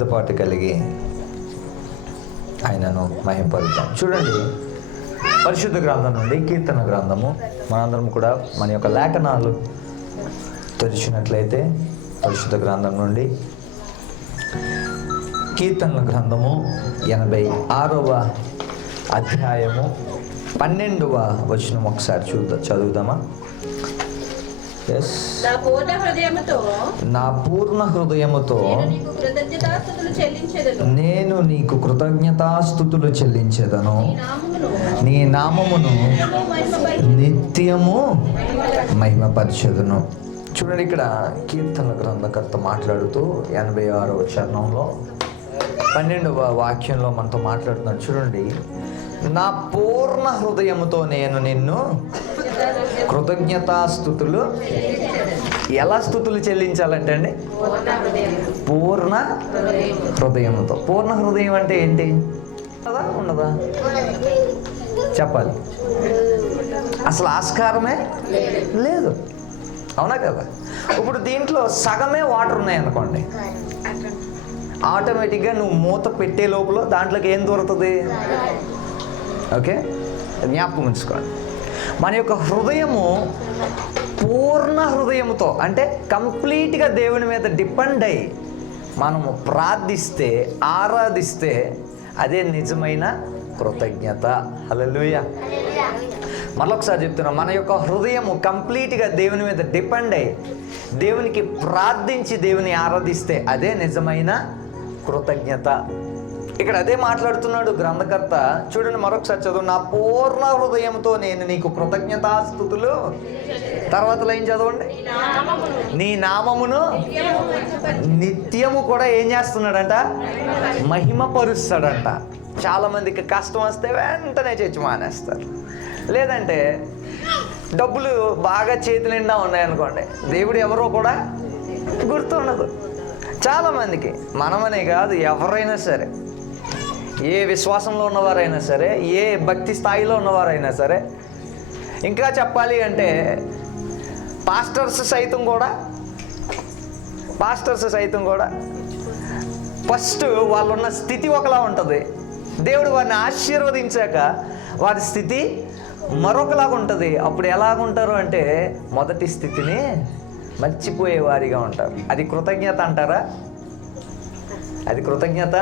సిద్ధపాటు కలిగి ఆయనను మహింపరుద్దాం. చూడండి, పరిశుద్ధ గ్రంథం నుండి కీర్తన గ్రంథము, మనందరం కూడా మన యొక్క లేఖనాలు తెరిచినట్లయితే పరిశుద్ధ గ్రంథం నుండి కీర్తన గ్రంథము 86వ అధ్యాయము 12వ వచనం ఒకసారి చదువుదామా? నా పూర్ణ హృదయముతో నేను నీకు కృతజ్ఞతాస్తుతులు చెల్లించెదను, నీ నామమును నిత్యము మహిమపరచెదను. చూడండి, ఇక్కడ కీర్తన గ్రంథకర్త మాట్లాడుతూ 86వ చరణంలో 12వ వాక్యంలో మనతో మాట్లాడుతున్నాడు. చూడండి, నా పూర్ణ హృదయముతో నేను నిన్ను కృతజ్ఞతాస్తుతులు. ఎలా స్తుతులు చెల్లించాలంటే అండి, పూర్ణ హృదయంతో. పూర్ణ హృదయం అంటే ఏంటి? ఉండదా? చెప్పాలి. అసలు ఆస్కారమే లేదు, అవునా కదా? ఇప్పుడు దీంట్లో సగమే వాటర్ ఉన్నాయనుకోండి, ఆటోమేటిక్గా నువ్వు మూత పెట్టే లోపల దాంట్లోకి ఏం దొరుకుతుంది? ఓకే, జ్ఞాపకం ఉంచుకోండి. మన యొక్క హృదయము పూర్ణ హృదయముతో అంటే కంప్లీట్గా దేవుని మీద డిపెండ్ అయ్యి మనము ప్రార్థిస్తే, ఆరాధిస్తే అదే నిజమైన కృతజ్ఞత. హల్లెలూయా. మరొకసారి చెప్తున్నా, మన యొక్క హృదయము కంప్లీట్గా దేవుని మీద డిపెండ్ అయ్యి దేవునికి ప్రార్థించి దేవుని ఆరాధిస్తే అదే నిజమైన కృతజ్ఞత. ఇక్కడ అదే మాట్లాడుతున్నాడు గ్రంథకర్త. చూడండి, మరొకసారి చదువు. నా పూర్ణ హృదయంతో నేను నీకు కృతజ్ఞతాస్తుతులు. తర్వాత లైన్ చదవండి. నీ నామమును నిత్యము కూడా ఏం చేస్తున్నాడంట? మహిమపరుస్తాడంట. చాలామందికి కష్టం వస్తే వెంటనే చర్చి మానేస్తారు. లేదంటే డబ్బులు బాగా చేతి నిండా ఉన్నాయనుకోండి, దేవుడు ఎవరో కూడా గుర్తుండదు. చాలామందికి, మనమనే కాదు, ఎవరైనా సరే, ఏ విశ్వాసంలో ఉన్నవారైనా సరే, ఏ భక్తి స్థాయిలో ఉన్నవారైనా సరే, ఇంకా చెప్పాలి అంటే పాస్టర్స్ సైతం కూడా ఫస్ట్ వాళ్ళున్న స్థితి ఒకలా ఉంటుంది. దేవుడు వారిని ఆశీర్వదించాక వారి స్థితి మరొకలాగా ఉంటుంది. అప్పుడు ఎలాగుంటారు అంటే మొదటి స్థితిని మర్చిపోయే వారిగా ఉంటారు. అది కృతజ్ఞత అంటారా? అది కృతజ్ఞత?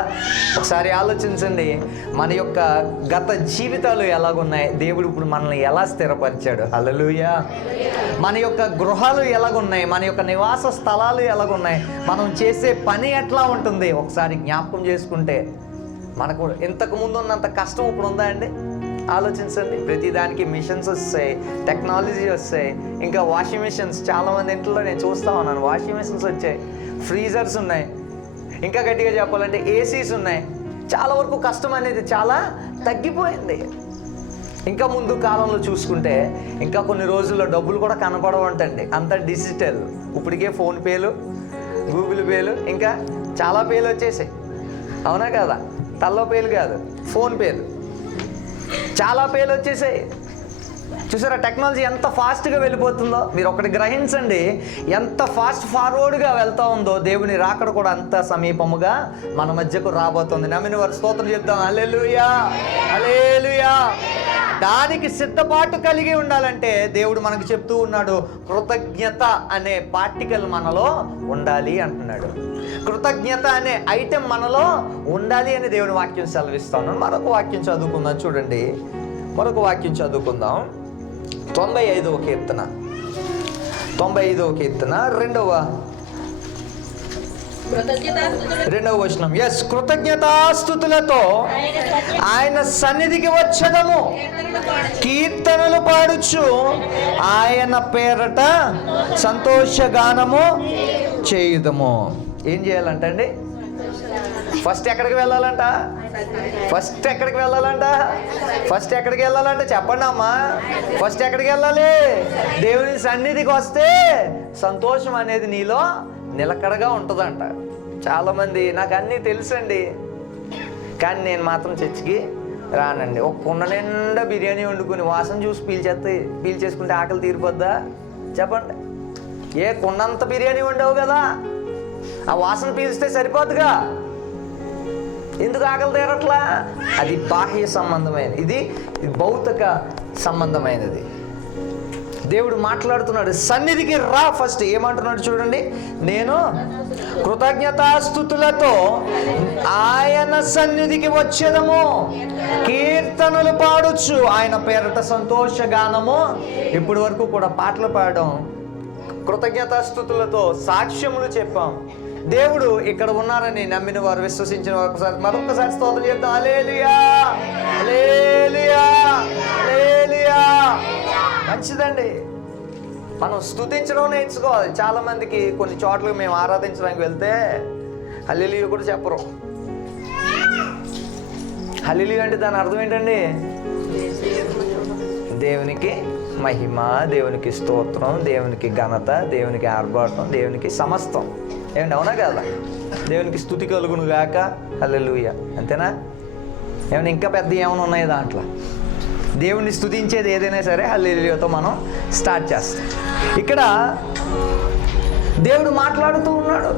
ఒకసారి ఆలోచించండి, మన యొక్క గత జీవితాలు ఎలాగున్నాయి, దేవుడు ఇప్పుడు మనల్ని ఎలా స్థిరపరిచాడు. హల్లెలూయా. మన యొక్క గృహాలు ఎలాగున్నాయి, మన యొక్క నివాస స్థలాలు ఎలాగున్నాయి, మనం చేసే పని ఎట్లా ఉంటుంది ఒకసారి జ్ఞాపకం చేసుకుంటే మనకు ఇంతకు ముందు ఉన్నంత కష్టం ఇప్పుడు ఉందా అండి? ఆలోచించండి. ప్రతిదానికి మిషన్స్ వస్తాయి, టెక్నాలజీ వస్తాయి, ఇంకా వాషింగ్ మిషన్స్. చాలామంది ఇంట్లో నేను చూస్తూ ఉన్నాను, వాషింగ్ మిషన్స్ వచ్చాయి, ఫ్రీజర్స్ ఉన్నాయి, ఇంకా గట్టిగా చెప్పాలంటే ఏసీస్ ఉన్నాయి. చాలా వరకు కష్టం అనేది చాలా తగ్గిపోయింది. ఇంకా ముందు కాలంలో చూసుకుంటే ఇంకా కొన్ని రోజుల్లో డబ్బులు కూడా కనపడవంటండి, అంత డిజిటల్. ఇప్పటికే ఫోన్పేలు, గూగుల్ పేలు, ఇంకా చాలా పేలు వచ్చేసాయి, అవునా కదా? తల్లో పేలు కాదు, ఫోన్పేలు, చాలా పేలు వచ్చేసాయి. చూసారా టెక్నాలజీ ఎంత ఫాస్ట్గా వెళ్ళిపోతుందో? మీరు ఒకటి గ్రహించండి, ఎంత ఫాస్ట్ ఫార్వర్డ్గా వెళ్తూ ఉందో దేవుని రాకడ కూడా అంత సమీపముగా మన మధ్యకు రాబోతుంది. నమ్మిన వారు స్తోత్రం చెప్తాం. హల్లెలూయా, హల్లెలూయా. దానికి సిద్ధపాటు కలిగి ఉండాలంటే దేవుడు మనకు చెప్తూ ఉన్నాడు, కృతజ్ఞత అనే పార్టికల్ మనలో ఉండాలి అంటున్నాడు. కృతజ్ఞత అనే ఐటెం మనలో ఉండాలి అని దేవుని వాక్యం సెలవిస్తా ఉన్నాడు. మరొక వాక్యం చదువుకుందాం. చూడండి, మరొక వాక్యం చదువుకుందాం. 95వ కీర్తన 2వ వచనం. ఎస్, కృతజ్ఞతాస్తుతులతో ఆయన సన్నిధికి వచ్చదము, కీర్తనలు పాడుచు ఆయన పేరట సంతోషగానము చేయుదము. ఏం చేయాలంటండి? ఫస్ట్ ఎక్కడికి వెళ్ళాలంట? ఫస్ట్ ఎక్కడికి వెళ్ళాలంటే చెప్పండి అమ్మా. ఫస్ట్ ఎక్కడికి వెళ్ళాలి? దేవుని సన్నిధికి వస్తే సంతోషం అనేది నీలో నిలకడగా ఉంటుందంట. చాలామంది నాకు అన్నీ తెలుసండి, కానీ నేను మాత్రం చర్చికి రానండి. ఒక కుండ నిండా బిర్యానీ వండుకుని వాసన చూసి పీల్చేసుకుంటే ఆకలి తీరిపోద్దా? చెప్పండి. ఏ కుండంత బిర్యానీ వండావు కదా, ఆ వాసన పీల్స్తే సరిపోద్దుగా. ఎందుకు ఆకలి తీరట్లా? అది బాహ్య సంబంధమైనది, ఇది భౌతిక సంబంధమైనది. దేవుడు మాట్లాడుతున్నాడు, సన్నిధికి రా. ఫస్ట్ ఏమంటున్నాడు చూడండి, నేను కృతజ్ఞతాస్తుతులతో ఆయన సన్నిధికి వచ్చేదము, కీర్తనలు పాడొచ్చు, ఆయన పేరట సంతోషగానము. ఇప్పటి వరకు కూడా పాటలు పాడడం, కృతజ్ఞతాస్తుతులతో సాక్ష్యములు చెప్పాం. దేవుడు ఇక్కడ ఉన్నారని నమ్మిన వారు, విశ్వసించిన వారు మరొకసారి స్తోత్రం చేద్దాం. హల్లెలూయా, హల్లెలూయా, హల్లెలూయా. మంచిదండి, మనం స్తుతించడం నేర్చుకోవాలి. చాలా మందికి కొన్ని చోట్లకి మేము ఆరాధించడానికి వెళ్తే హల్లెలూయా కూడా చెప్పరు. హల్లెలూయా అంటే దాని అర్థం ఏంటండి? దేవునికి మహిమ, దేవునికి స్తోత్రం, దేవునికి ఘనత, దేవునికి ఆర్భాటం, దేవునికి సమస్తం. ఏమండి, అవునా కదా? దేవునికి స్తుతి కలుగును గాక, హల్లెలూయా. అంతేనా? ఏమైనా ఇంకా పెద్ద ఏమైనా ఉన్నాయి దాంట్లో? దేవుణ్ణి స్తుతించేది ఏదైనా సరే హల్లెలూయాతో మనం స్టార్ట్ చేస్తాం. ఇక్కడ దేవుడు మాట్లాడుతూ ఉన్నాడు,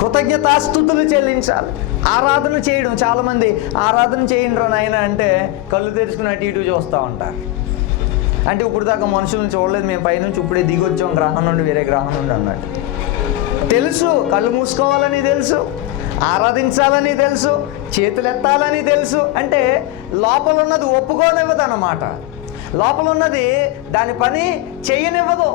కృతజ్ఞతాస్తుతులు చెల్లించాలి, ఆరాధన చేయడం. చాలామంది ఆరాధన చేయండి నాయన అంటే కళ్ళు తెరుచుకుని అటు ఇటు చూస్తూ ఉంటారు. అంటే ఇప్పుడు దాకా మనుషులను చూడలేదు, మేము పైనుంచి ఇప్పుడే దిగి వచ్చాం గ్రహం నుండి, వేరే గ్రహం నుండి అన్నట్టు. తెలుసు, కళ్ళు మూసుకోవాలని తెలుసు, ఆరాధించాలని తెలుసు, చేతులు ఎత్తాలని తెలుసు. అంటే లోపల ఉన్నది ఒప్పుకోనివ్వదు అన్నమాట. లోపల ఉన్నది దాని పని చేయనివ్వదు.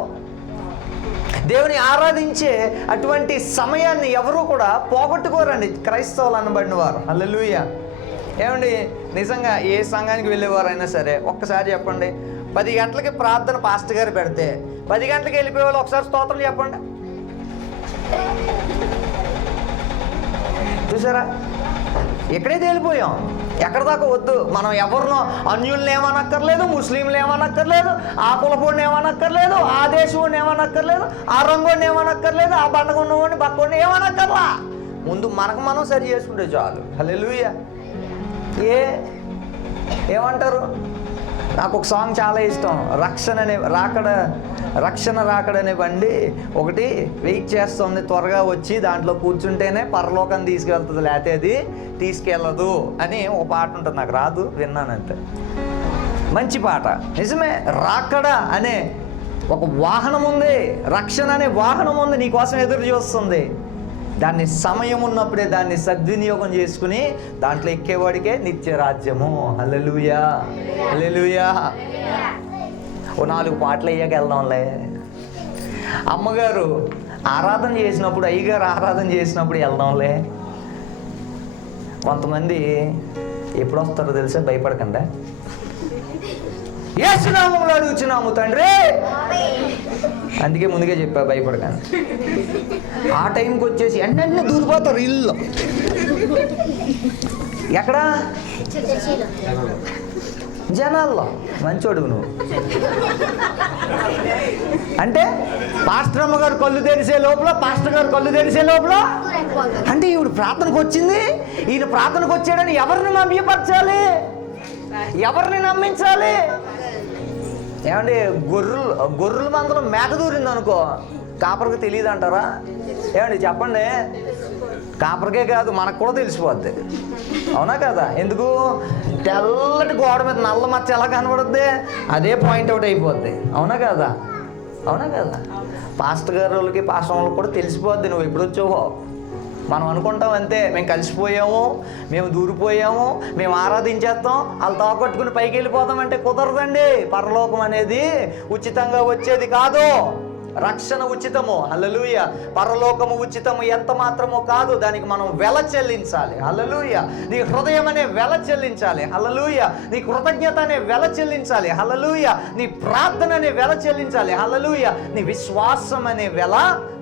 దేవుని ఆరాధించే అటువంటి సమయాన్ని ఎవరు కూడా పోగొట్టుకోరండి క్రైస్తవులు అనబడిన వారు. హల్లెలూయా. ఏమండి, నిజంగా ఏ సంఘానికి వెళ్ళేవారైనా సరే ఒక్కసారి చెప్పండి, 10 గంటలకి ప్రార్థన పాస్టర్ గారు పెడితే 10 గంటలకి వెళ్ళిపోయే వాళ్ళు ఒకసారి స్తోత్రం చెప్పండి. చూసారా, ఎక్కడే తేలిపోయాం. ఎక్కడ దాకా వద్దు. మనం ఎవరినో అన్యుల్ని ఏమనక్కర్లేదు, ముస్లింలు ఏమనక్కర్లేదు, ఆ కులపోడిని ఏమనక్కర్లేదు, ఆ దేశంని ఏమనక్కర్లేదు, ఆ రంగోడిని ఏమనక్కర్లేదు, ఆ బండగున్నవాడిని బక్కోడిని ఏమనక్కర్లా. ముందు మనకు మనం సరి చేసుకుంటే చాలు. హల్లెలూయా. ఏమంటారు? నాకు ఒక సాంగ్ చాలా ఇష్టం, రక్షణ రాకడనే బండి ఒకటి వెయిట్ చేస్తుంది, త్వరగా వచ్చి దాంట్లో కూర్చుంటేనే పరలోకం తీసుకెళ్తుంది, లేకపోతే అది తీసుకెళ్ళదు అని ఒక పాట ఉంటుంది. నాకు రాదు, విన్నానంతే. మంచి పాట, నిజమే. రాకడ అనే ఒక వాహనం ఉంది, రక్షణ అనే వాహనం ఉంది, నీకోసం ఎదురు చూస్తుంది. దాన్ని సమయం ఉన్నప్పుడే దాన్ని సద్వినియోగం చేసుకుని దాంట్లో ఎక్కేవాడికే నిత్య రాజ్యము. హల్లెలూయా, హల్లెలూయా. ఓ 4 పాటలు అయ్యాక వెళ్దాంలే. అమ్మగారు ఆరాధన చేసినప్పుడు, అయ్యగారు ఆరాధన చేసినప్పుడు వెళ్దాంలే. కొంతమంది ఎప్పుడు వస్తారో తెలుసా? భయపడకుండా, యేసు నామములో అడుగుచున్నాము తండ్రి. అందుకే ముందుగా చెప్పా, భయపడకండి. ఆ టైంకి వచ్చేసి అన్నీ దూరిపోతారు ఇల్లు. ఎక్కడా? జనాల్లో. మంచోడు నువ్వు. అంటే పాస్టర్ అమ్మగారు కళ్ళు తెరిసే లోపల, పాస్టర్ గారు కళ్ళు తెరిసే లోపల, అంటే ఈవిడ ప్రార్థనకు వచ్చింది, ఈయన ప్రార్థనకు వచ్చాడని ఎవరిని నమ్మిపరచాలి, ఎవరిని నమ్మించాలి? ఏమండి, గొర్రెల మందలో మేక దూరింది అనుకో, కాపరికి తెలియదు అంటారా? ఏమండి చెప్పండి, కాపరికే కాదు మనకు కూడా తెలిసిపోద్ది. అవునా కదా? ఎందుకు? తెల్లటి గోడ మీద నల్ల మచ్చ ఎలా కనబడుద్ది? అదే పాయింట్ అవుట్ అయిపోద్ది. అవునా కదా? అవునా కదా? పాస్టర్ గారు వాళ్ళకి, పాస్టర్ వాళ్ళకి కూడా తెలిసిపోద్ది నువ్వు ఎప్పుడు వచ్చావో. మనం అనుకుంటాం అంతే, మేము కలిసిపోయాము, మేము దూరిపోయాము, మేము ఆరాధించేస్తాం, వాళ్ళు తాకట్టుకుని పైకి వెళ్ళిపోతామంటే కుదరదండి. పరలోకం అనేది ఉచితంగా వచ్చేది కాదు. రక్షణ ఉచితము. హల్లెలూయా. పరలోకము ఉచితము ఎంత మాత్రమో కాదు, దానికి మనం వెల చెల్లించాలి. హల్లెలూయా. నీ హృదయం అనే వెల చెల్లించాలి. హల్లెలూయా. నీ కృతజ్ఞత అనే వెల చెల్లించాలి. హల్లెలూయా. నీ ప్రార్థన అనే వెల చెల్లించాలి. హల్లెలూయా. నీ విశ్వాసం అనే వెల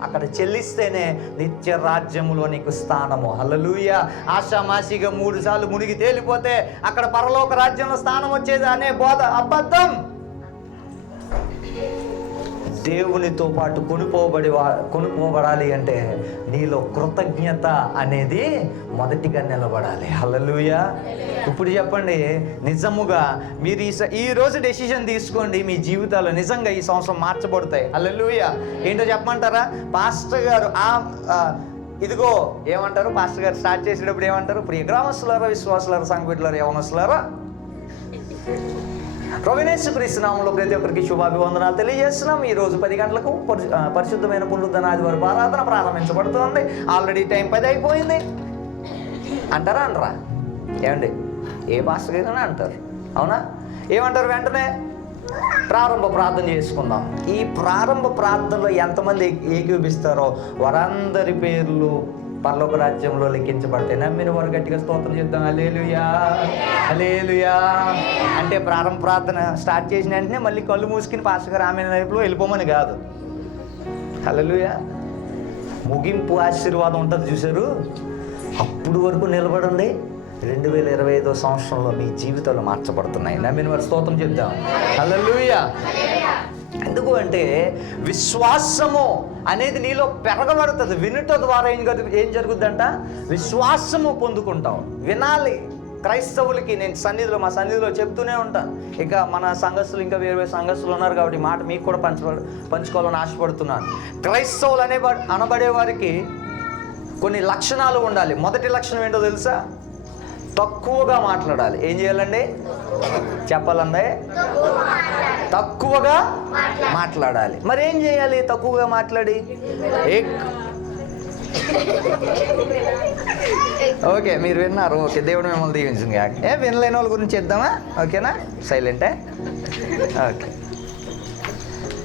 అక్కడ చెల్లిస్తేనే నిత్య రాజ్యములో నీకు స్థానము. హల్లెలూయా. ఆషామాషిగా 3 సార్లు మునిగి తేలిపోతే అక్కడ పరలోక రాజ్యంలో స్థానం వచ్చేది అనే బోధ అబద్ధం. దేవునితో పాటు కొనుక్కోబడాలి అంటే నీలో కృతజ్ఞత అనేది మొదటిగా నిలబడాలి. హల్లెలూయా. ఇప్పుడు చెప్పండి, నిజముగా మీరు ఈ రోజు డెసిషన్ తీసుకోండి, మీ జీవితాలు నిజంగా ఈ సంవత్సరం మార్చబడతాయి. హల్లెలూయా. ఏంటో చెప్పమంటారా? పాస్టర్ గారు ఇదిగో ఏమంటారు పాస్టర్ గారు స్టార్ట్ చేసేటప్పుడు ఏమంటారు? ప్రియ గ్రామస్తులారా, విశ్వాసులారా, సంఘ బిడ్డలారా, యవనస్తులారా, ప్రభువైన యేసుక్రీస్తు నామములో ప్రతి ఒక్కరికి శుభాభివందనాలు తెలియజేస్తున్నాం. ఈ రోజు 10 గంటలకు పరిశుద్ధమైన పునరుద్ధరణ ఆదివారం ఆరాధన ప్రారంభించబడుతుంది. ఆల్రెడీ టైం 10 అయిపోయింది అంటారా? అనరా? ఏమండి, ఏ పాస్టర్ గారైనా అంటారు, అవునా? ఏమంటారు? వెంటనే ప్రారంభ ప్రార్థన చేసుకుందాం. ఈ ప్రారంభ ప్రార్థనలో ఎంతమంది ఏకీభవిస్తారో వారందరి పేర్లు పరలోక రాజ్యంలో లెక్కించబడతాయి. నమ్మిన వారు గట్టిగా స్తోత్రం చేద్దాం. హల్లెలూయా, హల్లెలూయా. అంటే ప్రారంభ ప్రార్థన స్టార్ట్ చేసిన వెంటనే మళ్ళీ కళ్ళు మూసుకుని పాస్టర్ గారు ఆమె వైపులో వెళ్ళిపోమని కాదు. హల్లెలూయా. ముగింపు ఆశీర్వాదం ఉంటుంది చూసారు, అప్పుడు వరకు నిలబడండి. 2025వ సంవత్సరంలో మీ జీవితాలు మార్చబడుతున్నాయి. నమ్మిన వారు స్తోత్రం చెప్దాం. హల్లెలూయా. ఎందుకు అంటే విశ్వాసము అనేది నీలో పెరగబడుతుంది. వినుట ద్వారా ఏం జరుగుద్దంట? విశ్వాసము పొందుకుంటాం. వినాలి. క్రైస్తవులకి నేను మా సన్నిధిలో చెప్తూనే ఉంటాను. ఇక మన సంఘస్థులు ఇంకా వేరే సంఘస్థులు ఉన్నారు కాబట్టి మాట మీకు కూడా పంచుకోవాలని ఆశపడుతున్నాను. క్రైస్తవులు అనబడే వారికి కొన్ని లక్షణాలు ఉండాలి. మొదటి లక్షణం ఏంటో తెలుసా? తక్కువగా మాట్లాడాలి. ఏం చేయాలండి? చెప్పాలండి, తక్కువగా మాట్లాడాలి. మరి ఏం చేయాలి తక్కువగా మాట్లాడి? ఓకే, మీరు విన్నారు. ఓకే, దేవుడు మిమ్మల్ని దీవించింది. వినలేని వాళ్ళ గురించి చెప్దామా? ఓకేనా? సైలెంటే. ఓకే,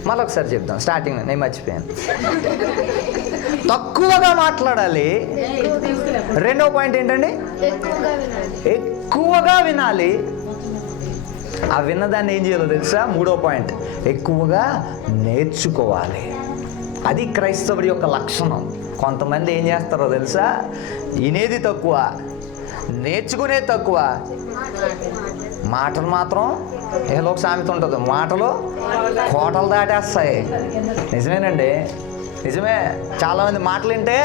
మళ్ళొకసారి చెప్దాం. స్టార్టింగ్ నేను మర్చిపోయాను. తక్కువగా మాట్లాడాలి. రెండవ పాయింట్ ఏంటండి? ఎక్కువగా వినాలి. ఆ విన్నదాన్ని ఏం చేయాలో తెలుసా? మూడో పాయింట్, ఎక్కువగా నేర్చుకోవాలి. అది క్రైస్తవుడి యొక్క లక్షణం. కొంతమంది ఏం చేస్తారో తెలుసా? వినేది తక్కువ, నేర్చుకునేది తక్కువ, మాటలు మాత్రం ఏదో ఒక సామెత ఉంటుంది, మాటలు కోటలు దాటేస్తాయి. నిజమేనండి, నిజమే. చాలామంది మాటలు వింటే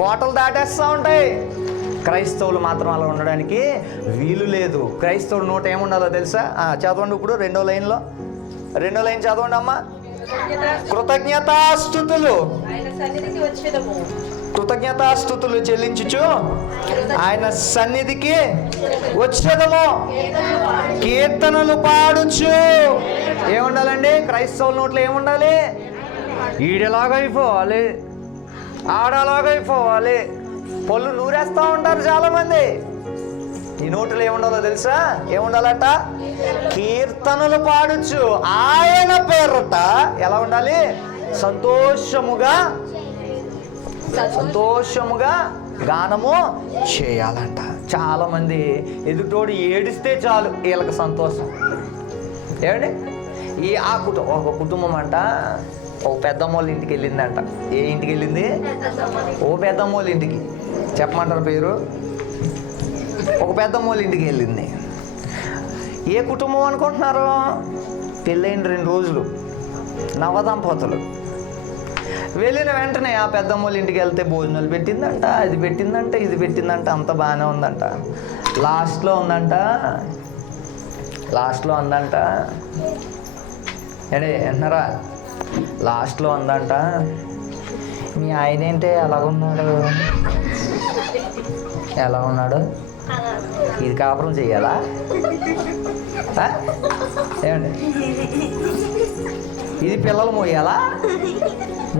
కోటలు దాటేస్తూ ఉంటాయి. క్రైస్తవులు మాత్రం అలా ఉండడానికి వీలు లేదు. క్రైస్తవుడు నోట ఏముండాలో తెలుసా? చదవండి. ఇప్పుడు రెండో లైన్ చదవండి అమ్మా. కృతజ్ఞతాస్తుతులు చెల్లించుచు ఆయన సన్నిధికి వచ్చేదము, కీర్తనలు పాడుచు. ఏముండాలండి? క్రైస్తవుల నోట్లో ఏముండాలి? ఈడలాగా అయిపోవాలి, ఆడలాగా అయిపోవాలి. పళ్ళు నూరేస్తూ ఉంటారు చాలామంది. ఈ నోట్లో ఏముండాలో తెలుసా? ఏముండాలంట? కీర్తనలు పాడుచు ఆయన పేరట ఎలా ఉండాలి? సంతోషముగా గానము చేయాలంట. చాలామంది ఎదుటోడు ఏడిస్తే చాలు వీళ్ళకి సంతోషం. ఏమండి? ఒక కుటుంబం అంట ఒక పెద్దమ్మోళ్ళ ఇంటికి వెళ్ళిందంట. ఏ ఇంటికి వెళ్ళింది? ఓ పెద్దమ్మోళ్ళ ఇంటికి. చెప్పమంటారు పేరు? ఒక పెద్దమ్మోళ్ళ ఇంటికి వెళ్ళింది. ఏ కుటుంబం అనుకుంటున్నారు? పెళ్ళైన 2 రోజులు నవదంపతులు. వెళ్ళిన వెంటనే ఆ పెద్దమ్మోళ్ళ ఇంటికి వెళ్తే భోజనాలు పెట్టిందంట, అది పెట్టిందంట, ఇది పెట్టిందంట, అంత బాగానే ఉందంట. లాస్ట్లో ఉందంట అంటే వింటున్నారా? లాస్ట్లో ఉందంట, మీ ఆయన ఏంటి ఎలా ఉన్నాడు? ఇది కాపురం చెయ్యాలా? ఏమండి? ఇది పిల్లలు మోయాలా?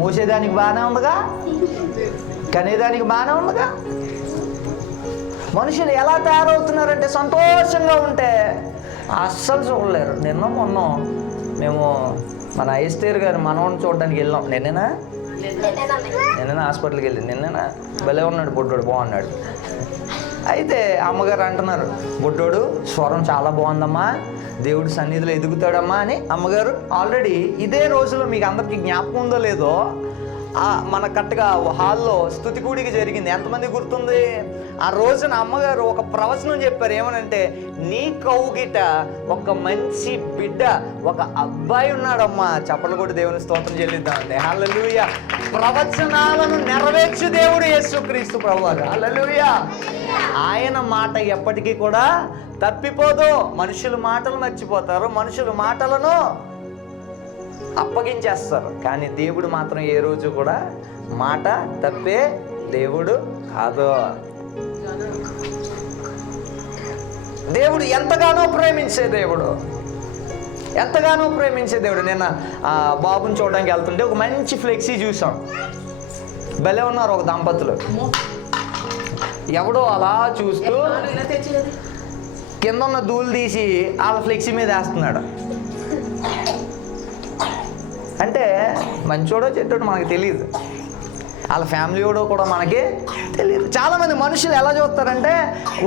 మోసేదానికి బాగానే ఉందిగా, కనేదానికి బాగానే ఉందిగా. మనుషులు ఎలా తయారవుతున్నారంటే సంతోషంగా ఉంటే అస్సలు చూడలేరు. మొన్న మేము మన ఐస్టేర్ గారు మనవని చూడడానికి వెళ్ళాం. నిన్ననా హాస్పిటల్కి వెళ్ళి భలే ఉన్నాడు బుడ్డోడు, బాగున్నాడు. అయితే అమ్మగారు అంటున్నారు, బుడ్డోడు స్వరం చాలా బాగుందమ్మా, దేవుడి సన్నిధిలో ఎదుగుతాడమ్మా అని. అమ్మగారు ఆల్రెడీ ఇదే రోజులో మీకు అందరికీ జ్ఞాపకం ఉందో లేదో మన కరెక్ట్గా హాల్లో స్తుతి కూడికి జరిగింది. ఎంతమంది గుర్తుంది? ఆ రోజున అమ్మగారు ఒక ప్రవచనం చెప్పారు. ఏమనంటే, నీ కౌగిట ఒక మంచి బిడ్డ, ఒక అబ్బాయి ఉన్నాడమ్మా. చప్పట్లు కొట్టి దేవుని స్తోత్రం చెల్లిద్దామండి. హల్లెలూయా. ప్రవచనాలను నెరవేర్చు దేవుడు యేసుక్రీస్తు ప్రభువారు. హల్లెలూయా. ఆయన మాట ఎప్పటికీ కూడా తప్పిపోదు. మనుషుల మాటలు మర్చిపోతారు, మనుషుల మాటలను అప్పగించేస్తారు, కానీ దేవుడు మాత్రం ఏ రోజు కూడా మాట తప్పే దేవుడు కాదు. దేవుడు ఎంతగానో ప్రేమించే దేవుడు, ఎంతగానో ప్రేమించే దేవుడు. నిన్న బాబుని చూడడానికి వెళ్తుంటే ఒక మంచి ఫ్లెక్సీ చూసాం. భలే ఉన్నారు ఒక దంపతులు. ఎవడో అలా చూస్తూ కింద ఉన్న ధూళి తీసి వాళ్ళ ఫ్లెక్సీ మీద వేస్తున్నాడు. అంటే మంచోడో చెడ్డోడో మనకు తెలియదు, వాళ్ళ ఫ్యామిలీ కూడా మనకి తెలియదు. చాలామంది మనుషులు ఎలా చూస్తారంటే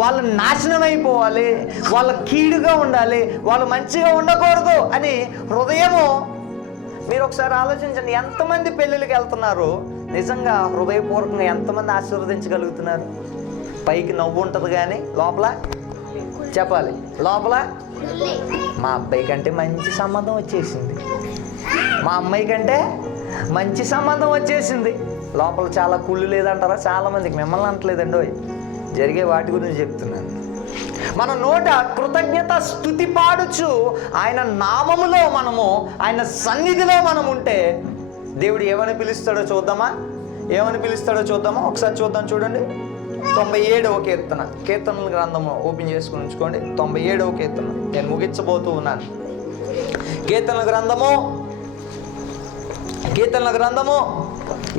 వాళ్ళు నాశనం అయిపోవాలి, వాళ్ళ కీడుగా ఉండాలి, వాళ్ళు మంచిగా ఉండకూడదు అని హృదయము. మీరు ఒకసారి ఆలోచించండి, ఎంతమంది పెళ్ళిళ్ళకి వెళ్తున్నారు, నిజంగా హృదయపూర్వకంగా ఎంతమంది ఆశీర్వదించగలుగుతున్నారు? పైకి నవ్వు ఉంటుంది కానీ లోపల చెప్పాలి, లోపల మా అబ్బాయి కంటే మంచి సంబంధం వచ్చేసింది, మా అమ్మాయి కంటే మంచి సంబంధం వచ్చేసింది, లోపల చాలా కుళ్ళు లేదంటారా చాలామందికి? మిమ్మల్ని అంటలేదండి, జరిగే వాటి గురించి చెప్తున్నాను. మన నోట కృతజ్ఞత స్తుతి పాడుచు ఆయన నామములో మనము, ఆయన సన్నిధిలో మనం ఉంటే దేవుడు ఏమని పిలుస్తాడో చూద్దామా? ఏమని పిలుస్తాడో చూద్దామా? ఒకసారి చూద్దాం. చూడండి 97వ కీర్తన, కీర్తనల గ్రంథము ఓపెన్ చేసుకుని ఉంచుకోండి. 97వ కీర్తన నేను ముగించబోతూ ఉన్నాను. కీర్తనల గ్రంథము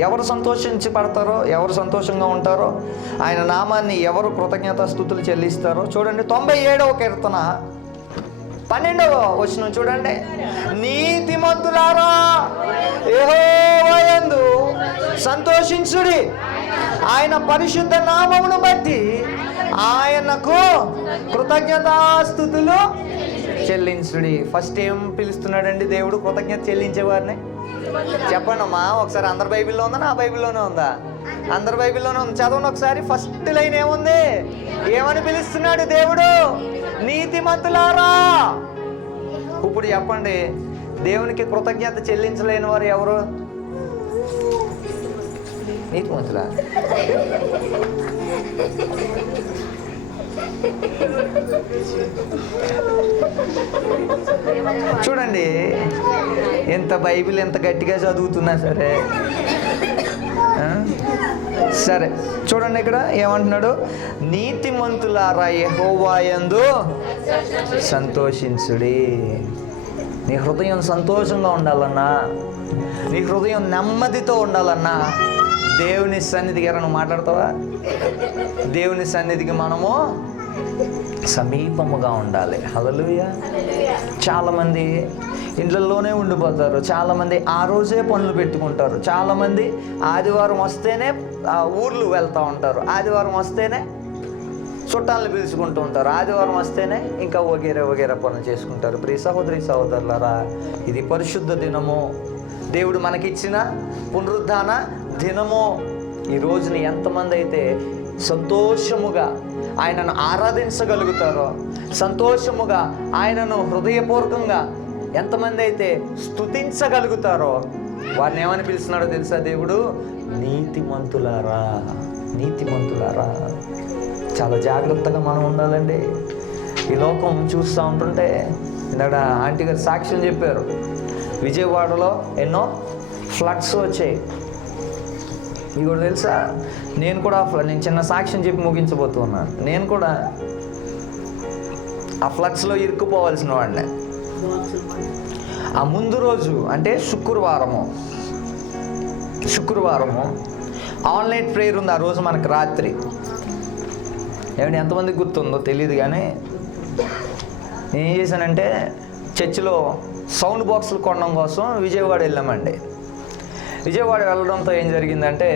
ఎవరు సంతోషించి పడతారో, ఎవరు సంతోషంగా ఉంటారో, ఆయన నామాన్ని ఎవరు కృతజ్ఞత స్తుతులు చెల్లిస్తారో చూడండి. 97వ కీర్తన 12వ వచనం చూడండి. నీతిమంతులారా యెహోవా యందు సంతోషించుడి, ఆయన పరిశుద్ధ నామమును బట్టి ఆయనకు కృతజ్ఞతాస్తుతులు చెల్లించుడి. ఫస్ట్ ఏం పిలుస్తున్నాడండి దేవుడు? కృతజ్ఞత చెల్లించేవారిని. చెప్పండి అమ్మా ఒకసారి. అందరి బైబిల్లో ఉందా? నా బైబిల్లోనే ఉందా? అందరి బైబిల్లోనే ఉంది. చదవండి ఒకసారి. ఫస్ట్ లైన్ ఏముంది? ఏమని పిలుస్తున్నాడు దేవుడు? నీతిమంతులారా. ఇప్పుడు చెప్పండి, దేవునికి కృతజ్ఞత చెల్లించలేని వారు ఎవరు? నీతిమంతులా? చూడండి, ఎంత బైబిల్ ఎంత గట్టిగా చదువుతున్నా సరే సరే చూడండి, ఇక్కడ ఏమంటున్నాడు? నీతిమంతులారా యెహోవా యందు సంతోషించుడి. నీ హృదయం సంతోషంగా ఉండాలన్నా, నీ హృదయం నెమ్మదితో ఉండాలన్నా దేవుని సన్నిధికి ఎవరైనా మాట్లాడతావా? దేవుని సన్నిధికి మనము సమీపముగా ఉండాలి. హల్లెలూయా. చాలామంది ఇండ్లలోనే ఉండిపోతారు, చాలామంది ఆ రోజే పనులు పెట్టుకుంటారు, చాలామంది ఆదివారం వస్తేనే ఊర్లు వెళ్తూ ఉంటారు, ఆదివారం వస్తేనే చుట్టాలను పిలుచుకుంటూ ఉంటారు, ఆదివారం వస్తేనే ఇంకా వగేరా పనులు చేసుకుంటారు. ప్రియ సహోదరి సహోదరులారా, ఇది పరిశుద్ధ దినము, దేవుడు మనకిచ్చిన పునరుద్ధాన దినము. ఈ రోజుని ఎంతమంది అయితే సంతోషముగా ఆయనను ఆరాధించగలుగుతారో, సంతోషముగా ఆయనను హృదయపూర్వకంగా ఎంతమంది అయితే స్తుతించగలుగుతారో వారిని ఏమని పిలుస్తున్నాడో తెలుసా దేవుడు? నీతిమంతులారా. నీతిమంతులారా. చాలా జాగ్రత్తగా మనం ఉండాలండి. ఈ లోకం చూస్తూ ఉంటుంటే, ఇందాక ఆంటీ గారు సాక్ష్యం చెప్పారు, విజయవాడలో ఎన్నో ఫ్లడ్స్ వచ్చాయి. ఇది కూడా తెలుసా? నేను చిన్న సాక్ష్యం చెప్పి ముగించబోతున్నాను. నేను కూడా ఆ ఫ్లడ్స్లో ఇరుక్కుపోవాల్సిన వాడిని. ఆ ముందు రోజు అంటే శుక్రవారము ఆన్లైన్ ప్రేయర్ ఉంది. ఆ రోజు మనకు రాత్రి. ఏమంటే ఎంతమందికి గుర్తుందో తెలియదు, కానీ నేను ఏం చేశానంటే చర్చిలో సౌండ్ బాక్సులు కొనడం కోసం విజయవాడ వెళ్ళామండి. విజయవాడ వెళ్ళడంతో ఏం జరిగిందంటే,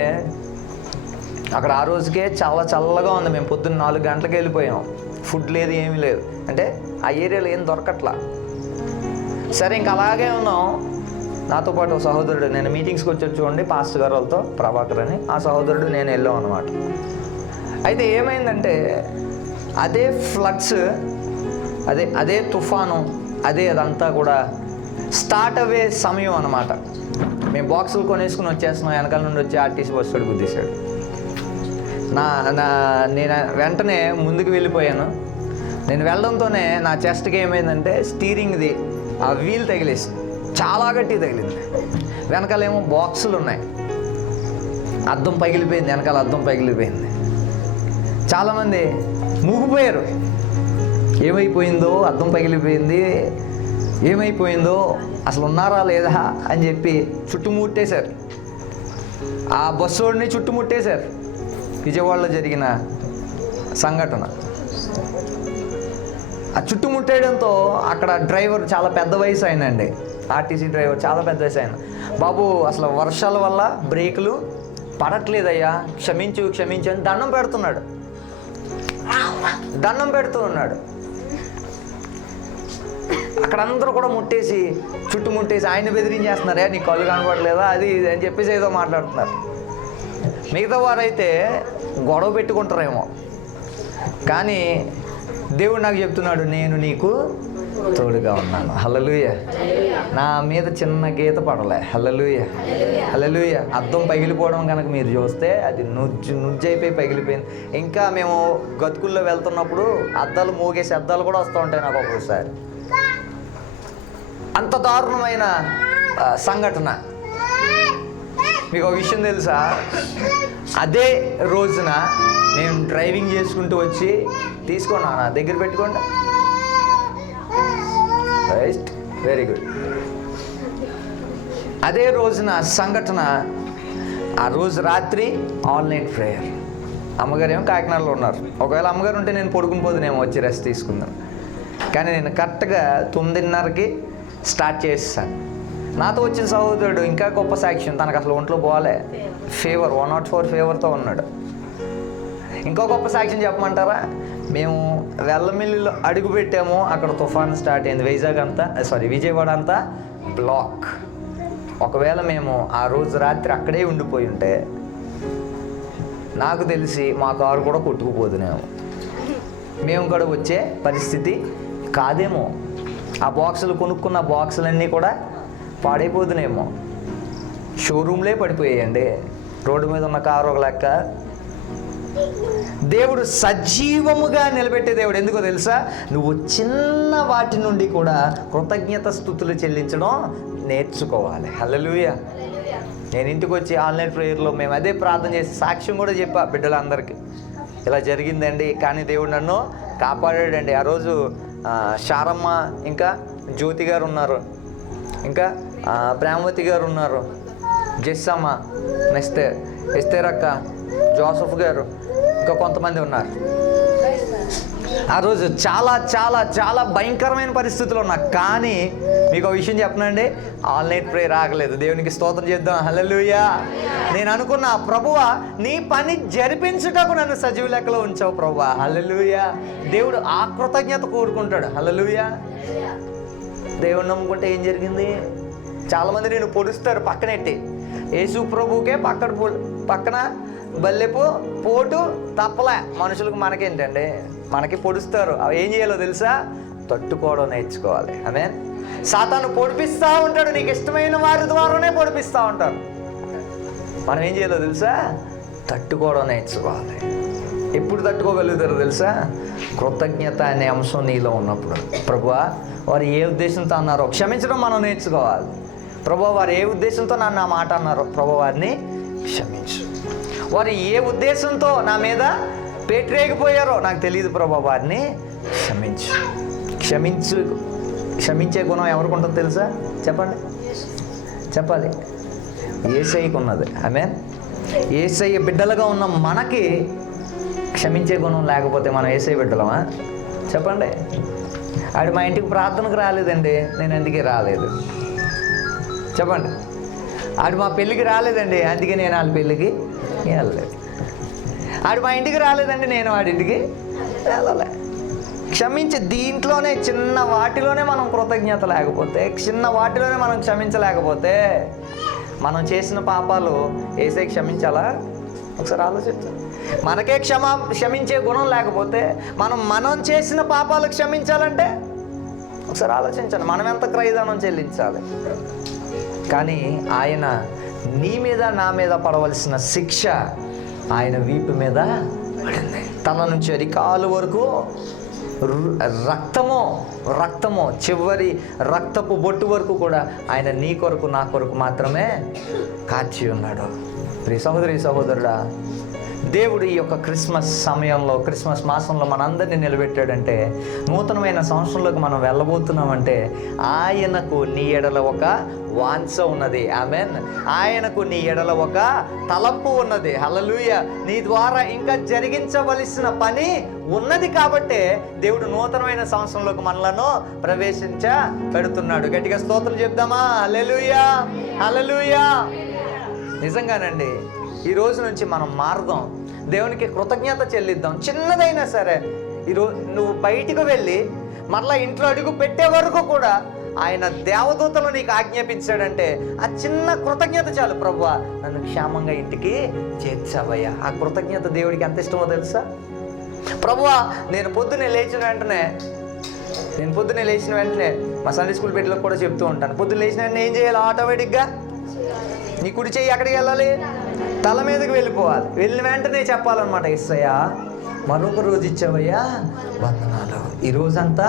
అక్కడ ఆ రోజుకే చాలా చల్లగా ఉంది. మేము పొద్దున్న 4 గంటలకు వెళ్ళిపోయాం. ఫుడ్ లేదు, ఏమీ లేదు, అంటే ఆ ఏరియాలో ఏం దొరకట్లా. సరే ఇంక అలాగే ఉన్నాం. నాతో పాటు ఒక సహోదరుడు, నేను మీటింగ్స్కి వచ్చి చూడండి పాస్టర్ గారు వాళ్ళతో, ప్రభాకర్ అని, ఆ సహోదరుడు నేను వెళ్ళాం అనమాట. అయితే ఏమైందంటే, అదే ఫ్లడ్స్, అదే తుఫాను, అదంతా కూడా స్టార్ట్ అయ్యే సమయం అనమాట. మేము బాక్సులు కొనేసుకుని వచ్చేస్తున్నాం, వెనకాల నుండి వచ్చి ఆర్టీసీ బస్సు గుద్దేశాడు. నేను వెంటనే ముందుకు వెళ్ళిపోయాను. నేను వెళ్ళడంతోనే నా చెస్ట్కి ఏమైందంటే స్టీరింగ్ది ఆ వీల్ తగిలేసి చాలా గట్టిగా తగిలింది. వెనకాలేమో బాక్సులు ఉన్నాయి. అద్దం పగిలిపోయింది, వెనకాల అద్దం పగిలిపోయింది. చాలామంది మూగిపోయారు. ఏమైపోయిందో, అద్దం పగిలిపోయింది, ఏమైపోయిందో, అసలు ఉన్నారా లేదా అని చెప్పి చుట్టుముట్టేశారు. ఆ బస్సోడిని చుట్టుముట్టేశారు. విజయవాడలో జరిగిన సంఘటన. ఆ చుట్టుముట్టేయడంతో అక్కడ డ్రైవర్ చాలా పెద్ద వయసు అయినండి, ఆర్టీసీ డ్రైవర్ చాలా పెద్ద వయసు ఆయన. బాబు అసలు వర్షాల వల్ల బ్రేకులు పడట్లేదయ్యా, క్షమించు క్షమించు అని దండం పెడుతూ ఉన్నాడు. అక్కడ అందరూ కూడా చుట్టుముట్టేసి ఆయన బెదిరించేస్తున్నారే, నీ కళ్ళు కనపడలేదా అది ఇది అని చెప్పేసి ఏదో మాట్లాడుతున్నారు. మిగతా వారైతే గొడవ పెట్టుకుంటారేమో, కానీ దేవుడు నాకు చెప్తున్నాడు, నేను నీకు తోడుగా ఉన్నాను. హల్లెలూయా. నా మీద చిన్న గీత పడలే. హల్లెలూయా, హల్లెలూయా. అద్దం పగిలిపోవడం కనుక మీరు చూస్తే అది నుజ్జైపోయి పగిలిపోయింది. ఇంకా మేము గతుకుల్లో వెళ్తున్నప్పుడు అద్దాలు మోగేసి అద్దాలు కూడా వస్తూ ఉంటాయి నాకు ఒక్కొక్కసారి. అంత దారుణమైన సంఘటన. మీకు ఒక విషయం తెలుసా, అదే రోజున నేను డ్రైవింగ్ చేసుకుంటూ వచ్చి, తీసుకోనా నా దగ్గర పెట్టుకోండి, రైట్, వెరీ గుడ్. అదే రోజున సంఘటన, ఆ రోజు రాత్రి ఆల్ నైట్ ప్రేయర్. అమ్మగారు ఏమో కాకినాడలో ఉన్నారు. ఒకవేళ అమ్మగారు ఉంటే నేను పడుకుని పోదునేమో, వచ్చి రెస్ట్ తీసుకుందాం. కానీ నేను కరెక్ట్గా 9:30కి స్టార్ట్ చేస్తాను. నాతో వచ్చిన సహోదరుడు ఇంకా గొప్ప సాక్ష్యం, తనకు అసలు ఒంట్లో పోలే, ఫీవర్ 104 ఫీవర్తో ఉన్నాడు. ఇంకో గొప్ప సాక్ష్యం చెప్పమంటారా? మేము వెల్లమిల్లిలో అడుగు పెట్టాము, అక్కడ తుఫాన్ స్టార్ట్ అయింది. విజయవాడ అంతా బ్లాక్. ఒకవేళ మేము ఆ రోజు రాత్రి అక్కడే ఉండిపోయి ఉంటే నాకు తెలిసి మా కారు కూడా కొట్టుకుపోతున్నాము, మేము కూడా వచ్చే పరిస్థితి కాదేమో. ఆ బాక్సులు కొనుక్కున్న బాక్సులన్నీ కూడా పాడైపోతున్నాయేమో, షోరూమ్లే పడిపోయాయండి. రోడ్డు మీద ఉన్న కారు ఒక లెక్క. దేవుడు సజీవముగా నిలబెట్టే దేవుడు. ఎందుకో తెలుసా? నువ్వు చిన్న వాటి నుండి కూడా కృతజ్ఞత స్తుతులు చెల్లించడం నేర్చుకోవాలి. హల్లెలూయా. నేను ఇంటికి వచ్చి ఆన్లైన్ ప్రేయర్లో మేము అదే ప్రార్థన చేసి సాక్ష్యం కూడా చెప్పా బిడ్డలందరికీ, ఇలా జరిగిందండి, కానీ దేవుడు నన్ను కాపాడాడండి. ఆ రోజు శారమ్మ, ఇంకా జ్యోతి గారు ఉన్నారు, ఇంకా ప్రేమవతి గారు ఉన్నారు, జెస్సమ్మ, ఎస్తేరక్క, జోసఫ్ గారు, ఇంకా కొంతమంది ఉన్నారు. ఆ రోజు చాలా చాలా చాలా భయంకరమైన పరిస్థితులు ఉన్నా, కానీ మీకు ఒక విషయం చెప్పనండి, ఆల్ నైట్ ప్రేయర్ ఆగలేదు. దేవునికి స్తోత్రం చేద్దాం. హల్లెలూయా. నేను అనుకున్నా, ప్రభువా నీ పని జరిపించుటకు నన్ను సజీవ లెక్కలో ఉంచావు ప్రభువా. హల్లెలూయా. దేవుడు ఆ కృతజ్ఞత కోరుకుంటాడు. హల్లెలూయా. దేవుడు నమ్ముకుంటే ఏం జరిగింది? చాలామంది నేను పొడుస్తారు పక్కనెట్టి. యేసు ప్రభువుకే పక్కన బల్లెపు పోటు తప్పలే. మనుషులకు మనకేంటండి, మనకి పొడుస్తారు. అవి ఏం చేయాలో తెలుసా? తట్టుకోవడం నేర్చుకోవాలి. ఆమేన్. సాతాను పొడిపిస్తూ ఉంటాడు, నీకు ఇష్టమైన వారి ద్వారానే పొడిపిస్తూ ఉంటారు. మనం ఏం చేయాలో తెలుసా? తట్టుకోవడం నేర్చుకోవాలి. ఎప్పుడు తట్టుకోగలుగుతారో తెలుసా? కృతజ్ఞత అనే అంశం నీలో ఉన్నప్పుడు. ప్రభువా వారు ఏ ఉద్దేశంతో అన్నారో క్షమించడం మనం నేర్చుకోవాలి. ప్రభువా వారు ఏ ఉద్దేశంతో నన్ను ఆ మాట అన్నారో ప్రభు వారిని క్షమించు. వారు ఏ ఉద్దేశంతో నా మీద పేటరేగిపోయారో నాకు తెలియదు ప్రభువా, వారిని క్షమించు. క్షమించే గుణం ఎవరికి ఉంటుందో తెలుసా? చెప్పాలి. యేసయ్యకు ఉన్నది. ఆమేన్. యేసయ్య బిడ్డలుగా ఉన్న మనకి క్షమించే గుణం లేకపోతే మనం యేసయ్య బిడ్డలమా? చెప్పండి. ఆడు మా ఇంటికి ప్రార్థనకు రాలేదండి, నేను అందుకే రాలేదు. చెప్పండి. ఆడు మా పెళ్ళికి రాలేదండి, అందుకే నేను వాళ్ళ పెళ్ళికి వెళ్ళలేదు. ఆడు మా ఇంటికి రాలేదండి, నేను వాడింటికి వెళ్ళలే. క్షమించి దీంట్లోనే చిన్న వాటిలోనే మనం కృతజ్ఞత లేకపోతే, చిన్న వాటిలోనే మనం క్షమించలేకపోతే మనం చేసిన పాపాలు యేసయ్య క్షమించాలా? ఒకసారి ఆలోచించాలి. మనకే క్షమించే గుణం లేకపోతే మనం చేసిన పాపాలు క్షమించాలంటే ఒకసారి ఆలోచించాలి, మనం ఎంత క్రయదానం చెల్లించాలి. కానీ ఆయన నీ మీద నా మీద పడవలసిన శిక్ష ఆయన వీపు మీద పడింది. తల నుంచి అరికాలు వరకు రక్తము చివరి రక్తపు బొట్టు వరకు కూడా ఆయన నీ కొరకు నా కొరకు మాత్రమే కార్చి ఉన్నాడు. ప్రియ సహోదరి సహోదరుడా, దేవుడు ఈ యొక్క క్రిస్మస్ సమయంలో, క్రిస్మస్ మాసంలో మనందరినీ నిలబెట్టాడంటే, నూతనమైన సంవత్సరంలోకి మనం వెళ్ళబోతున్నామంటే ఆయనకు నీ ఎడల ఒక వాంఛ ఉన్నది. ఆమేన్. ఆయనకు నీ ఎడల ఒక తలంపు ఉన్నది. హల్లెలూయా. నీ ద్వారా ఇంకా జరిగించవలసిన పని ఉన్నది కాబట్టే దేవుడు నూతనమైన సంవత్సరంలోకి మనలను ప్రవేశించ పెడుతున్నాడు. గట్టిగా స్తోత్రం చెప్దామా? హల్లెలూయా, హల్లెలూయా. నిజంగానండి, ఈ రోజు నుంచి మనం మారదాం, దేవునికి కృతజ్ఞత చెల్లిద్దాం. చిన్నదైనా సరే, ఈరోజు నువ్వు బయటికి వెళ్ళి మరలా ఇంట్లో అడుగు పెట్టే వరకు కూడా ఆయన దేవదూతలు నీకు ఆజ్ఞాపించాడంటే ఆ చిన్న కృతజ్ఞత చాలు. ప్రభువా, నన్ను క్షేమంగా ఇంటికి చేర్చావయ్యా. ఆ కృతజ్ఞత దేవుడికి ఎంత ఇష్టమో తెలుసా? ప్రభువా, నేను పొద్దున్నే లేచిన వెంటనే మా సండే స్కూల్ బిడ్డలకు కూడా చెప్తూ ఉంటాను, పొద్దున్న లేచిన వెంటనే ఏం చేయాలి? ఆటోమేటిక్గా నీ కుడి చెయ్యి ఎక్కడికి వెళ్ళాలి? తల మీదకి వెళ్ళిపోవాలి. వెళ్ళిన వెంటనే చెప్పాలన్నమాట, యేసయ్యా మరొక రోజు ఇచ్చావయ్యా, వందనాలు. ఈ రోజంతా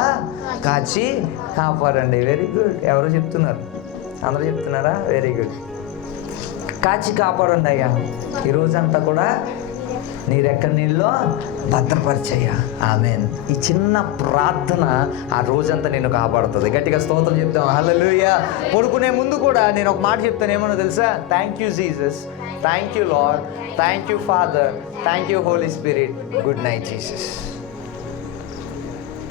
కాచి కాపాడండి. Very good. ఎవరో చెప్తున్నారు? అందరూ చెప్తున్నారా? Very good. కాచి కాపాడండి అయ్యా, ఈ రోజంతా కూడా నీ రెక్కల నీళ్ళలో భద్రపరిచయ్యా. ఆమేన్. ఈ చిన్న ప్రార్థన ఆ రోజంతా నేను కాపాడుతుంది. గట్టిగా స్తోత్రం చెప్తాం. హల్లెలూయా. పడుకునే ముందు కూడా నేను ఒక మాట చెప్తాను, ఏమన్నా తెలుసా? Thank you Jesus, thank you Lord, thank you Father, thank you Holy Spirit, good night Jesus.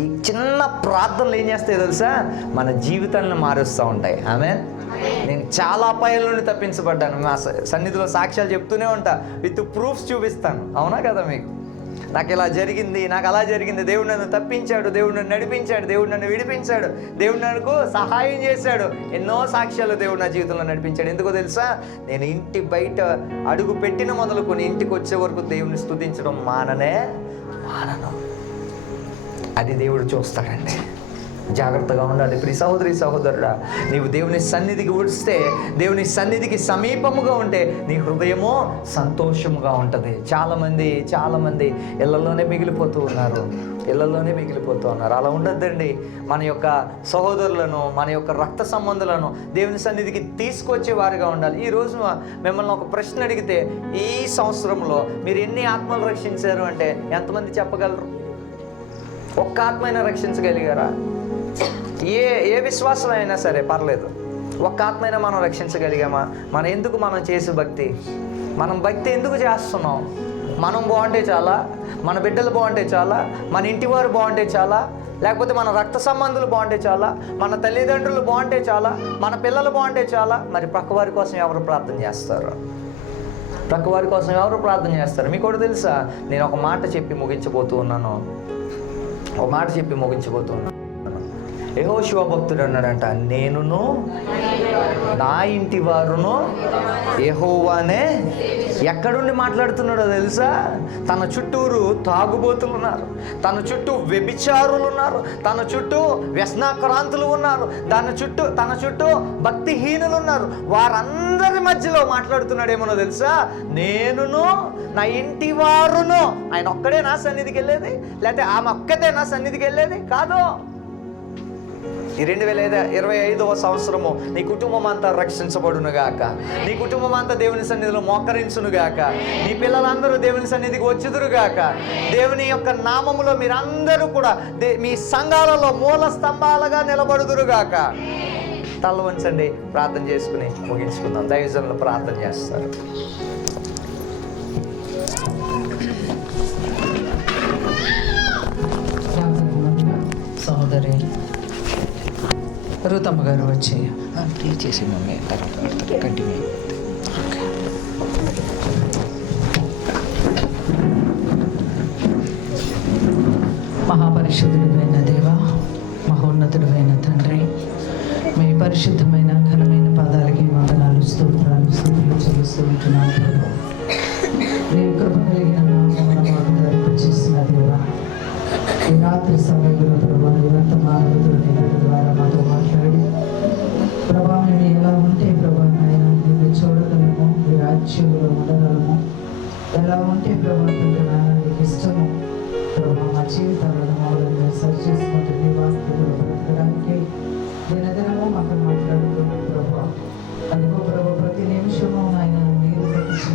ఈ చిన్న ప్రార్థనలు ఏం చేస్తాయో తెలుసా? మన జీవితాలను మారుస్తూ ఉంటాయి. ఆమేన్. నేను చాలా అపాయాల నుండి తప్పించబడ్డాను. మా సన్నిధిలో సాక్ష్యాలు చెప్తూనే ఉంటా, విత్ ప్రూఫ్స్ చూపిస్తాను. అవునా కదా? మీకు నాకు ఇలా జరిగింది, నాకు అలా జరిగింది, దేవుడు నన్ను తప్పించాడు, దేవుడు నన్ను నడిపించాడు, దేవుడు నన్ను విడిపించాడు, దేవుడు నాకు సహాయం చేశాడు. ఎన్నో సాక్ష్యాలు దేవుడు నా జీవితంలో నడిపించాడు. ఎందుకో తెలుసా? నేను ఇంటి బయట అడుగు పెట్టిన మొదలుకొని ఇంటికి వచ్చే వరకు దేవుని స్తుతించడం మానను. అది దేవుడు చూస్తాడండి. జాగ్రత్తగా ఉండాలి. ప్రియ సహోదరి సహోదరుడా, నీవు దేవుని సన్నిధికి వస్తే, దేవుని సన్నిధికి సమీపముగా ఉంటే నీ హృదయము సంతోషముగా ఉంటుంది. చాలామంది ఇళ్లలోనే మిగిలిపోతూ ఉన్నారు. అలా ఉండొద్దండి. మన యొక్క సహోదరులను, మన యొక్క రక్త సంబంధులను దేవుని సన్నిధికి తీసుకొచ్చే వారిగా ఉండాలి. ఈరోజు మిమ్మల్ని ఒక ప్రశ్న అడిగితే, ఈ సంవత్సరంలో మీరు ఎన్ని ఆత్మలు రక్షించారు అంటే ఎంతమంది చెప్పగలరు? ఒక్క ఆత్మైనా రక్షించగలిగారా? ఏ విశ్వాసం అయినా సరే పర్లేదు, ఒక్క ఆత్మైనా మనం రక్షించగలిగామా? మనం చేసే భక్తి, మనం భక్తి ఎందుకు చేస్తున్నాం? మనం బాగుంటే చాలా, మన బిడ్డలు బాగుంటే చాలా, మన ఇంటి వారు బాగుంటే చాలా, లేకపోతే మన రక్త సంబంధులు బాగుంటే చాలా, మన తల్లిదండ్రులు బాగుంటే చాలా, మన పిల్లలు బాగుంటే చాలా. మరి ప్రక్కవారి కోసం ఎవరు ప్రార్థన చేస్తారు? మీకు కూడా తెలుసా? నేను ఒక మాట చెప్పి ముగించబోతూ ఉన్నాను. యెహోషువ భక్తుడు అన్నాడంట, నేనును నా ఇంటి వారును యెహోవానే. ఎక్కడుండి మాట్లాడుతున్నాడో తెలుసా? తన చుట్టూరు తాగుబోతులు ఉన్నారు, తన చుట్టూ వ్యభిచారులు ఉన్నారు, తన చుట్టూ వ్యసనాక్రాంతులు ఉన్నారు, తన చుట్టూ భక్తిహీనులు ఉన్నారు. వారందరి మధ్యలో మాట్లాడుతున్నాడేమో తెలుసా? నేనును నా ఇంటి వారును. ఆయన ఒక్కడే నా సన్నిధికి వెళ్ళేది, లేకపోతే ఆమె ఒక్కతే నా సన్నిధికి వెళ్ళేది కాదు. ఈ 2025వ సంవత్సరము నీ కుటుంబం అంతా రక్షించబడునుగాక, నీ కుటుంబం అంతా దేవుని సన్నిధిలో మోకరించునుగాక, నీ పిల్లలందరూ దేవుని సన్నిధికి వచ్చుదురుగాక. దేవుని యొక్క నామములో మీరందరూ కూడా మీ సంఘాలలో మూల స్తంభాలుగా నిలబడుదురుగాక. తల వంచండి, ప్రార్థన చేసుకుని ముగించుకుందాం. దైవజనులు ప్రార్థన చేస్తారు. సహోదరి రూతమ్మ గారు వచ్చి చేసి మమ్మీ తర్వాత కంటిన్యూ. మహాపరిశుద్ధుడైన దేవ, మహోన్నతుడైన తండ్రి, మీ పరిశుద్ధమైన ఘనమైన పాదాలకి వందనాలు, స్తోత్రాలు, స్తుతులు చెల్లిస్తూ ఉంటున్నాను. నీ కృప కలిగిన నామమున మాకు ధరింపచేసిన దేవ, ఈ రాత్రి సమయంలో ప్రభా ఇదంతా మానవుడు ద్వారా మాతో మాట్లాడి ప్రభా మేము ఎలా ఉంటే ప్రభా నాయన నిన్ను చూడగలము, ఈ రాజ్యంలో ఉండగలము, ఎలా ఉంటే ప్రభా తండ్రి నాయన నీకు ఇష్టము ప్రభా మా జీవితాలను మమ్మల్ని సరి చేసుకుంటుంది వాక్యంలో బ్రతకడానికి దినదినము మాకు మాట్లాడుతుంది ప్రభా. అందుకో ప్రభా ప్రతి నిమిషము ఆయన మీరు ప్రతిష్ఠ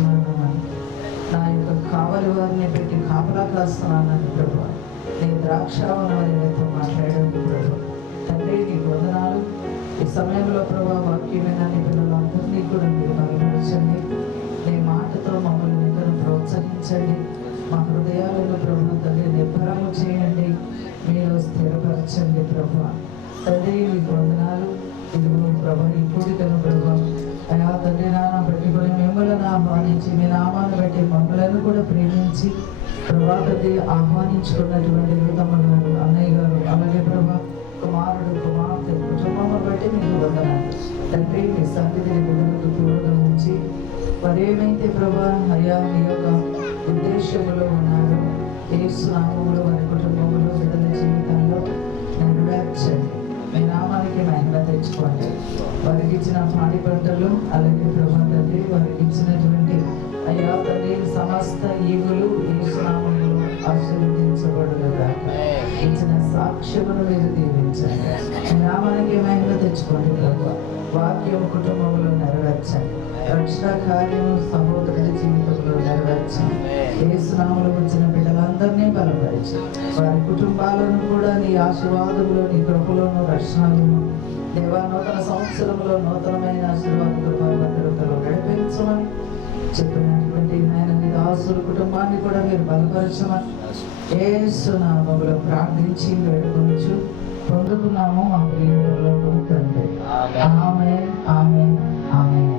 వారిని పెట్టి కాపలా కాస్తున్నానని ప్రభు నీ ద్రాక్షావనం నిమిత్తో మాట్లాడాను ప్రభు. తండ్రి నీకు వందనాలు. ఈ సమయంలో ప్రభు వాక్యమైన నీ పిల్లలందరినీ కూడా మీరు బలపరచండి. నీ మాటతో మమ్మల్ని దగ్గర ప్రోత్సహించండి. మా హృదయాలను ప్రభు తండ్రి నిబ్బరము చేయండి, మీరు స్థిరపరచండి ప్రభు. తండ్రి నీకు వందనాలు. ఇదిగో ప్రభు ఈ కూడికను ప్రభు అయా తండ్రి నాన్న పెట్టుకొని మిమ్మల్ని ఆహ్వానించి మీ నామాన్ని బట్టి మమ్మలను కూడా ప్రేమించి ప్రభా తండ్రి ఆహ్వానించుకున్నటువంటి తమ్ముడు గారు, అన్నయ్య గారు, అలాగే ప్రభా కుమారుడు, కుమార్తె కుటుంబం బట్టి మీకు వందనాలు తండ్రి. మీ సన్నిధిని బిడ్డలకు తోడుగా ఉంచి వారేమైతే ప్రభా అయా మీ యొక్క ఉద్దేశంలో ఉన్నారో యేసు నామములో వారి కుటుంబంలో బిడ్డల జీవితంలో నెరవేర్చండి. మీ నామానికి మహిమ తెచ్చుకోండి. వారికి ఇచ్చిన పాడి పంటలు అలాగే ప్రభా తండ్రి వారికి ఇచ్చినటువంటి అయ్యా తండ్రి సమస్త ఈవులు యేసు నామములో ఆశీర్వదించబడుగా ఇచ్చిన సాక్ష్యమును మీరు దీవించండి. మీ నామానికి మహిమ తెచ్చుకోండి ప్రభు. వాక్యం కుటుంబంలో నెరవేర్చండి. రక్షణ కార్యము సహోదరుడి జీవితంలో నెరవేర్చండి. యేసు నామములో వచ్చిన బిడ్డలందరినీ బలపరిచి వారి కుటుంబాలను కూడా నీ ఆశీర్వాదంలో నీ కృపలోను రక్షణలను దేవా నూతన సంవత్సరంలో నూతనమైన ఆశీర్వాద కృపలో నడిపించమని చెప్పినటువంటి నాయన నీ దాసుల కుటుంబాన్ని కూడా మీరు బలపరచమని యేసు నామములో ప్రార్థించి వేడుకొనుచు పొందుకున్నాము మా ప్రియులలో తండ్రి. ఆమేన్, ఆమేన్, ఆమేన్.